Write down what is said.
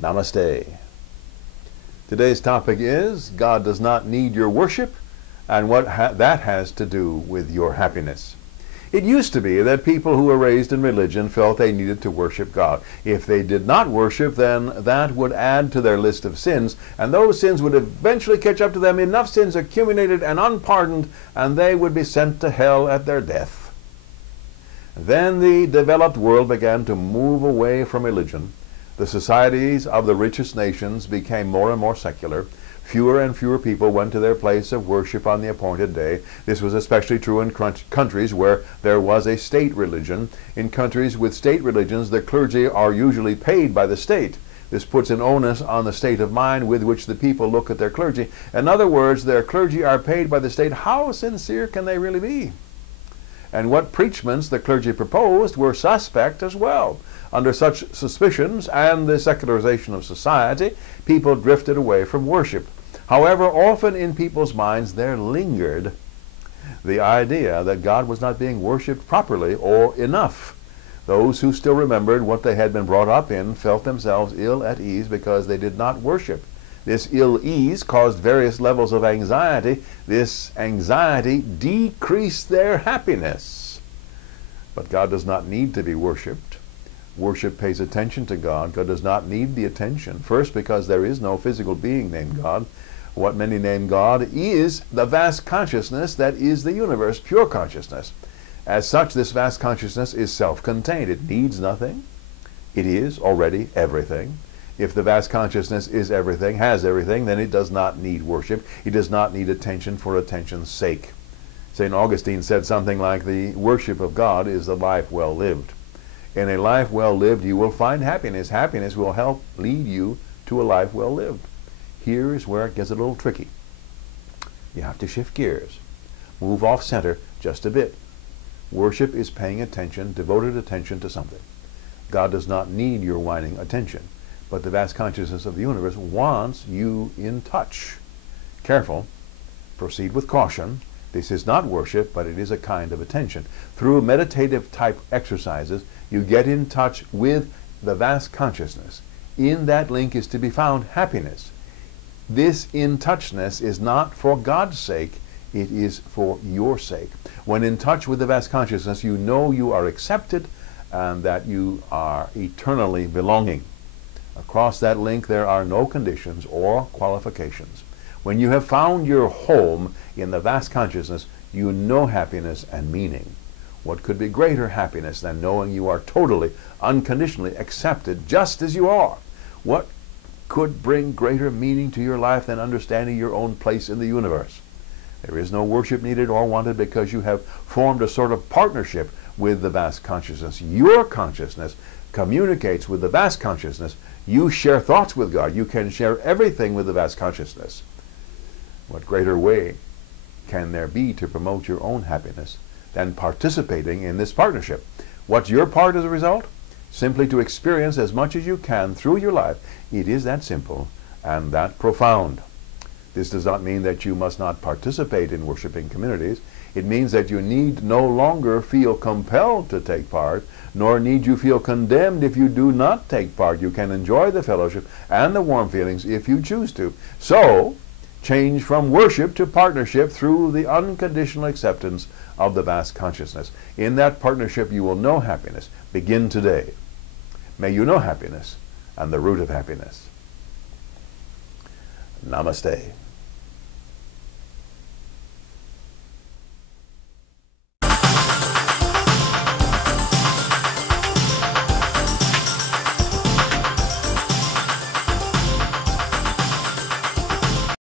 Namaste. Today's topic is God does not need your worship and what that has to do with your happiness. It used to be that people who were raised in religion felt they needed to worship God. If they did not worship, then that would add to their list of sins, and those sins would eventually catch up to them. Enough sins accumulated and unpardoned, and they would be sent to hell at their death. Then the developed world began to move away from religion. The societies of the richest nations became more and more secular. Fewer and fewer people went to their place of worship on the appointed day. This was especially true in countries where there was a state religion. In countries with state religions, the clergy are usually paid by the state. This puts an onus on the state of mind with which the people look at their clergy. In other words, their clergy are paid by the state. How sincere can they really be? And what preachments the clergy proposed were suspect as well. Under such suspicions and the secularization of society, people drifted away from worship. However, often in people's minds there lingered the idea that God was not being worshipped properly or enough. Those who still remembered what they had been brought up in felt themselves ill at ease because they did not worship. This ill ease caused various levels of anxiety. This anxiety decreased their happiness. But God does not need to be worshipped. Worship pays attention to God. God does not need the attention. First, because there is no physical being named God. What many name God is the vast consciousness that is the universe, pure consciousness. As such, this vast consciousness is self-contained. It needs nothing. It is already everything. If the vast consciousness is everything, has everything, then it does not need worship. It does not need attention for attention's sake. St. Augustine said something like, the worship of God is the life well lived. In a life well lived, you will find happiness. Happiness will help lead you to a life well lived. Here is where it gets a little tricky. You have to shift gears. Move off center just a bit. Worship is paying attention, devoted attention to something. God does not need your whining attention, but the vast consciousness of the universe wants you in touch. Careful. Proceed with caution. This is not worship, but it is a kind of attention. Through meditative type exercises, you get in touch with the vast consciousness. In that link is to be found happiness. This in-touchness is not for God's sake, it is for your sake. When in touch with the vast consciousness, you know you are accepted and that you are eternally belonging. Across that link, there are no conditions or qualifications. When you have found your home in the vast consciousness, you know happiness and meaning. What could be greater happiness than knowing you are totally, unconditionally accepted just as you are? What could bring greater meaning to your life than understanding your own place in the universe? There is no worship needed or wanted because you have formed a sort of partnership with the vast consciousness. Your consciousness communicates with the vast consciousness. You share thoughts with God. You can share everything with the vast consciousness. What greater way can there be to promote your own happiness than participating in this partnership? What's your part as a result? Simply to experience as much as you can through your life. It is that simple and that profound. This does not mean that you must not participate in worshiping communities. It means that you need no longer feel compelled to take part, nor need you feel condemned if you do not take part. You can enjoy the fellowship and the warm feelings if you choose to. So, change from worship to partnership through the unconditional acceptance of the vast consciousness. In that partnership, you will know happiness. Begin today. May you know happiness and the root of happiness. Namaste.